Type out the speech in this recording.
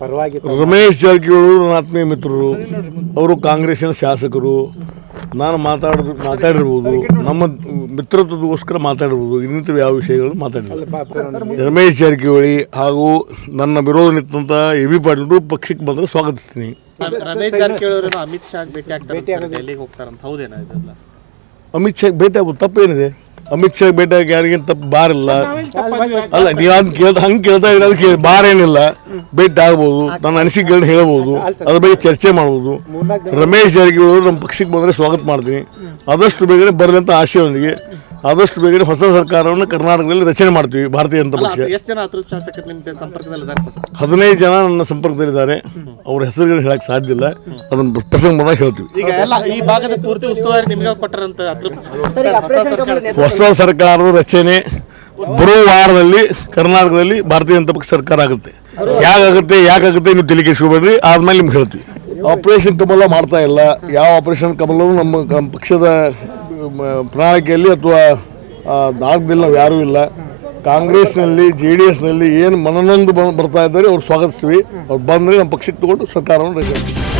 ಪರವಾಗಿ ರಮೇಶ್ ಜಾರಕಿಹೊಳಿ ನನ್ನ ಆತ್ಮೀಯ ಮಿತ್ರರು. ಅವರು ಕಾಂಗ್ರೆಸ್ಸಿನ ಶಾಸಕರು. ನಾನು ಮಾತಾಡೋದು ಮಾತಾಡಿರ್ಬೋದು. ನಮ್ಮ ಮಿತ್ರತ್ವದಗೋಸ್ಕರ ಮಾತಾಡಿರ್ಬೋದು. ಇನ್ನಿತರ ಯಾವ ವಿಷಯಗಳು ಮಾತಾಡಿಲ್ಲ. ರಮೇಶ್ ಜಾರಕಿಹೊಳಿ ಹಾಗೂ ನನ್ನ ವಿರೋಧ ನಿಂತ ಎ ಬಿ ಪಾಟೀಲರು ಪಕ್ಷಕ್ಕೆ ಬಂದರೆ ಸ್ವಾಗತಿಸ್ತೀನಿ. ರಮೇಶ್ ಜಾರಕಿಹೊಳಿ ಅಮಿತ್ ಶಾ ಭೇಟಿ ಆಗ್ತಾರೆ ಅಮಿತ್ ಶಾ ಭೇಟಿ ಆಗೋದು ತಪ್ಪೇನಿದೆ. ಅಮಿತ್ ಶಾ ಭೇಟಿ ಆಗಿ ಯಾರಿಗೇನು ಬಾರ್ ಬಾರಿಲ್ಲ ಅಲ್ಲ ನೀವು ಅದ್ ಕೇಳ್ದ ಹಂಗೆ ಕೇಳ್ತಾ ಇದ್ರೆ ಅದಕ್ಕೆ ಬಾರ್ ಏನಿಲ್ಲ ಭೇಟಿ ಆಗ್ಬೋದು ನನ್ನ ಅನಿಸಿಕೆಗಳನ್ನ ಹೇಳ್ಬೋದು ಅದ್ರ ಬಗ್ಗೆ ಚರ್ಚೆ ಮಾಡ್ಬೋದು ರಮೇಶ್ ಜಾರಕಿಹೊಳಿ ಅವರು ನಮ್ಮ ಪಕ್ಷಕ್ಕೆ ಬಂದರೆ ಸ್ವಾಗತ ಮಾಡ್ತೀನಿ ಆದಷ್ಟು ಬೇಗನೆ ಬರಲಿ ಅಂತ ಆಶೆಯೊಂದಿಗೆ ಆದಷ್ಟು ಬೇಗನೆ ಹೊಸ ಸರ್ಕಾರವನ್ನು ಕರ್ನಾಟಕದಲ್ಲಿ ರಚನೆ ಮಾಡ್ತೀವಿ ಭಾರತೀಯ ಜನತಾ ಪಕ್ಷ. ಎಷ್ಟು ಜನ ಅತೃಪ್ತ ಶಾಸಕರು ನಿಮ್ಮ ಸಂಪರ್ಕದಲ್ಲಿದ್ದಾರೆ ಸರ್? ಹದಿನೈದು ಜನ ನನ್ನ ಸಂಪರ್ಕದಲ್ಲಿದ್ದಾರೆ. ಅವ್ರ ಹೆಸರುಗಳು ಹೇಳಕ್ಕೆ ಸಾಧ್ಯ ಇಲ್ಲ. ಅದನ್ನು ಪ್ರಸಂಗ ಬಂದಾಗ ಹೇಳ್ತೀವಿ. ಈಗ ಎಲ್ಲ ಈ ಭಾಗದ ಪೂರ್ತಿ ಉಸ್ತುವಾರಿ ನಿಮಗೆ ಕೊಟ್ಟರಂತ ಅತೃಪ್ತ? ಹೊಸ ಸರ್ಕಾರದ ರಚನೆ ಬರೋ ವಾರದಲ್ಲಿ ಕರ್ನಾಟಕದಲ್ಲಿ ಭಾರತೀಯ ಜನತಾ ಪಕ್ಷ ಸರ್ಕಾರ ಆಗುತ್ತೆ. ಯಾಕಾಗುತ್ತೆ ಯಾಕಾಗುತ್ತೆ ನೀವು ತಲೆ ಕೆಡಿಸ್ಕೊಬೇಡ್ರಿ ಆದ್ಮೇಲೆ ನಿಮ್ಗೆ ಹೇಳ್ತೀವಿ. ಆಪರೇಷನ್ ಕಮಲ ಮಾಡ್ತಾ ಇಲ್ಲ. ಯಾವ ಆಪರೇಷನ್ ಕಮಲ ನಮ್ಮ ಪಕ್ಷದ ಪ್ರಣಾಳಿಕೆಯಲ್ಲಿ ಅಥವಾ ನಾಲ್ಕದಲ್ಲಿ ನಾವು ಯಾರೂ ಇಲ್ಲ. ಕಾಂಗ್ರೆಸ್ನಲ್ಲಿ, ಜೆ ಡಿ ಎಸ್ನಲ್ಲಿ ಏನು ಮನನೊಂದು ಬರ್ತಾ ಇದ್ದಾರೆ, ಅವ್ರು ಸ್ವಾಗತಿಸ್ತೀವಿ. ಅವ್ರು ಬಂದರೆ ನಮ್ಮ ಪಕ್ಷಕ್ಕೆ ತಗೊಂಡು ಸರ್ಕಾರವನ್ನು ರಚನೆ ಮಾಡ್ತೀವಿ